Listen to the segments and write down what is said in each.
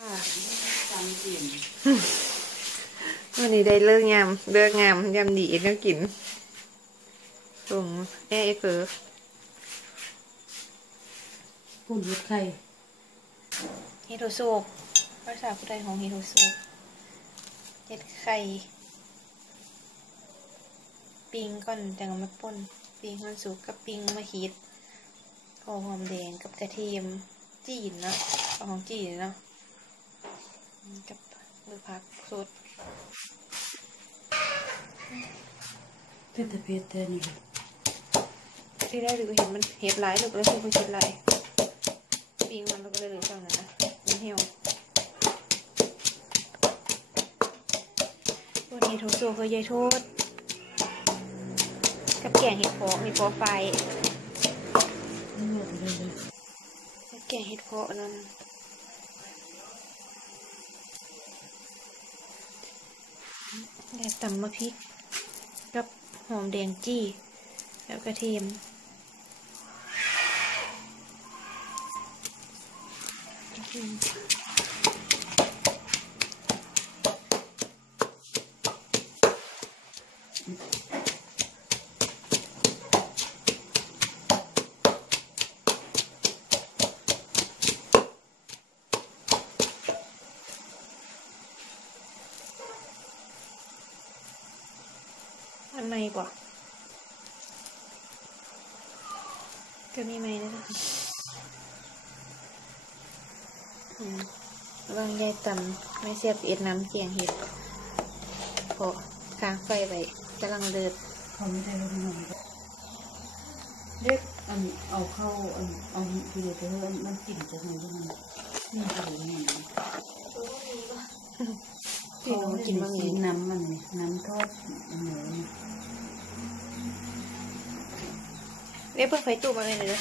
จำกินวันนี้ได้เลิกงาม เลิกงามยำดีต้องกินส่งแอ้เกอปุ่นรสไข่ฮิโทโซกภาษาผู้ไทยของฮิโทโซกเห็ดไข่ ปิงก่อนจังเอามาป่นปิงมันสุกกับปิงมะฮิดหอมหอมแดงกับกระเทียมจีนเนาะเอาของจีนเนาะ กับมือพักสดเผ็ดแต่เผ็ดแต่นี่ที่ได้ดูเห็นมันเห็ดหลายหรือเลยคือมันเห็ดหลปิงมันเราก็เลยเหลือเท่านั้นนะมันเหี่ยววันนี้โทษโซ่คือยายโทษกับแกงเห็ดเพาะมีปอไฟเลยเลยกับแกงเห็ดเพาะนั่น แล้วตำมะพริก กับหอมแดงจี้ แล้วกระเทียม อันในกว่าก็มีไหมนะคะอืมระวังยายตำไม่เสียบเอ็ดน้ำเกียงเห็ดเพราะค้างไฟไว้กำลังเดือดเขาไม่ได้ลดน้ำเด็กอันเอาเข้าอันเอาทีเดียวไปเถอะมันกลิ่นจะหอมจังมันนี่ก็เลยนี่พี่น้องกินบะหมี่น้ำมันนี่น้ำทอดหมูนี่เรียก เพิ่งไฟตู้มาเลยเลยเด้อ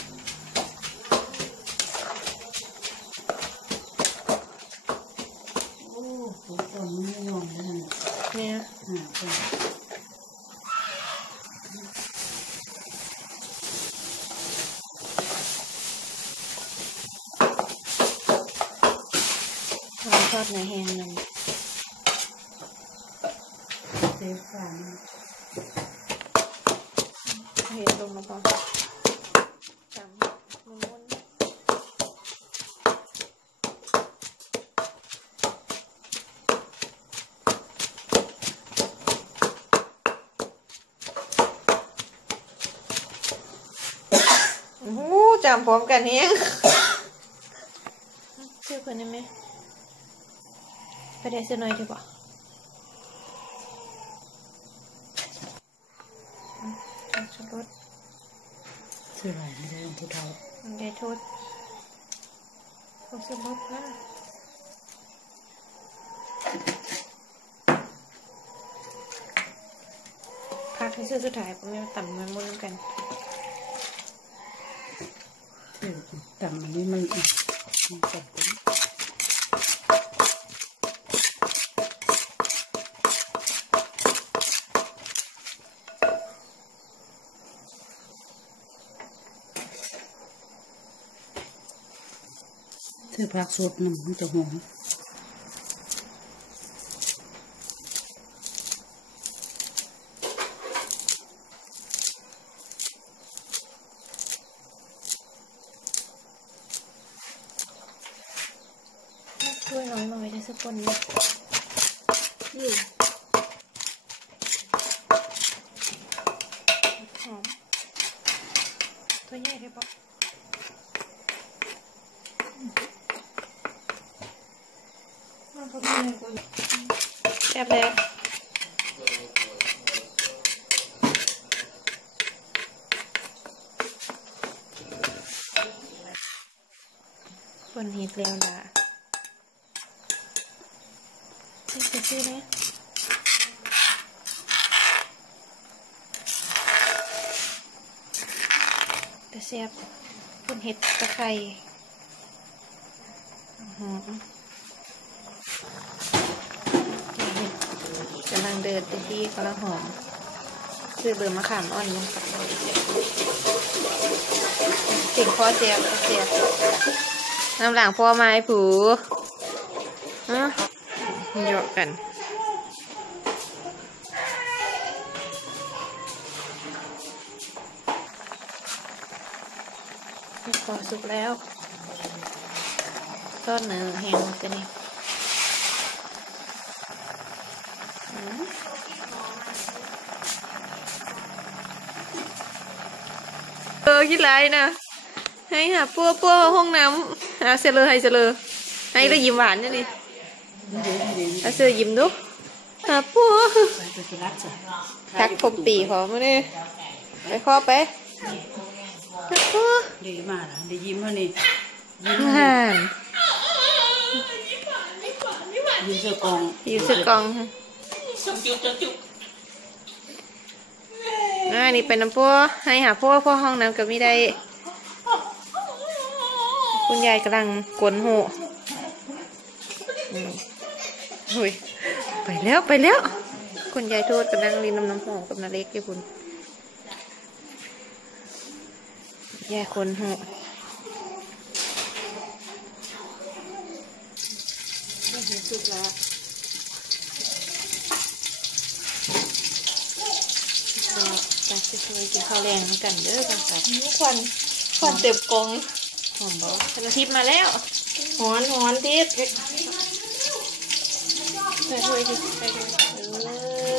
โอ้โหตอนมันไม่ยอมเลยนะเนี่ยหาคนทำทอดเนื้อแห้งนเซฟฟันำเห็ดลงมาก่อนจำมันม้วนโอ้โหจำพร้อมกันเนี่ยชื่อคนได้ไหมไปได้สื้อหน่อยดีกว่าชุดรถเสื้อลายไม่ได้ลงที่เท้ามันได้โทษผมสมบนะพักให้เสื้อสุดท้ายผมไม่ต่ำมันมุนกัน เสื้อต่ำอันนี้มันมันจับกันเสื้อพักสดน้ำมันจะหอม ช่วยน้ อยมาไว้ในสปอนนี้นี่หอมตัวใหญ่ได้ปะแซ่บแล้วคนฮิตแล้วล่ะ ชื่อนะแต่เสียบคุณเห็ดตะไคร้หอมกำลังเดินไปที่กำลังหอมคือเบอร์มะขามอ่อนลงไปสิ่งพ่อเสียบเสียบน้ำหลังพ่อไม้ผูอะ หยอกกันพอสุกแล้วทอดเนื้อแห้งกันนี่อืมเออคิดไรนะให้หาปัวปัวห้องน้ำอะเสร็จเลยให้เสร็จเลยให้ได้ยิ้มหวานเนี่ อะเสือยิ้มดูหาปัวไปไปสลัดจ้ะทักผมปีพอมาเนี่ยไปข้อไปหาปัวเดี๋ยวมาละเดี๋ยวยิ้มเขานี่ยิ้มห่านยิ้มเสื้อกองอยู่สึกกองอ่านี่เป็นน้ำปัวให้หาปัวพ่อห้องน้ำก็ไม่ได้ คุณยายกำลังกวนหูอืม หุยไปแล้วไปแล้ว คุณยายโทษกำลังรินน้ำน้ำหอมกับนาเล็กอยู่คุณยายคนหูสุดแล้วก็จะช่วยกินข้าวแรงกันเด้อกันครับควันควันเต็มกองหอมบ่ธนาทิพย์มาแล้วหอนหอนทิพ ย์ไปช่วยดิไปด้วยเอ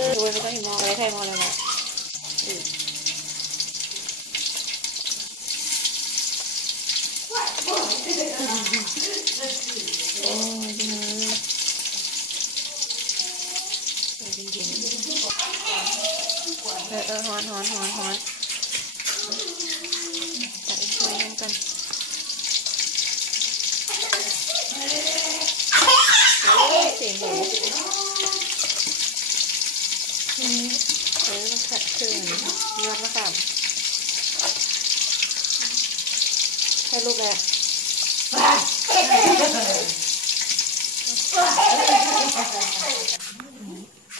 อช่วยไม่ต้องหิมองไว้ใครมองแล้วนะโอ้ยดีนะเออดีๆเออเออหอนหอนหอนหอนจับไปช่วยกันกันเสียงหมูอืมเออมันขัดเครื่อง ยอดมะขามให้ลูกแล้ว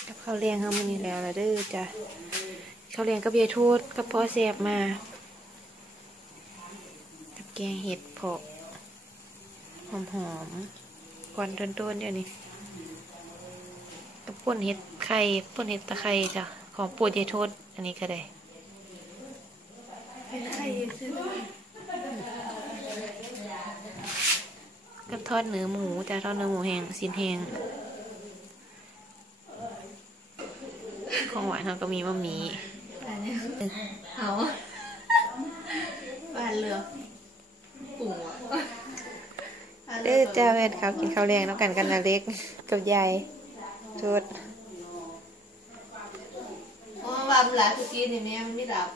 กับข้าวเลียงเขามันนี่แล้วละเด้อจ้ะข้าวเลียงกับยายทูดกับพ่อแสบมา กับแกงเห็ดเพาะหอมหอมๆควันต้นๆเดี๋ยวนี้กับป่นเห็ดไข่ป่นเห็ดตะไคร้จ้ะของปวดยายทูดอันนี้ก็ได้ กับทอดเนื้อหมูจ้ะทอดเนื้อหมูแห้งสินแห้งของหวานเขาก็มีมะหมี่เอาบ้านเรือปู่อะเด้อจ้าแม่นครับกินข้าวแรงน้ำกันกันนะเล็กกับยายชุดเพราะว่าบ้านหลานทุกทีนี่แม่มันไม่หลับ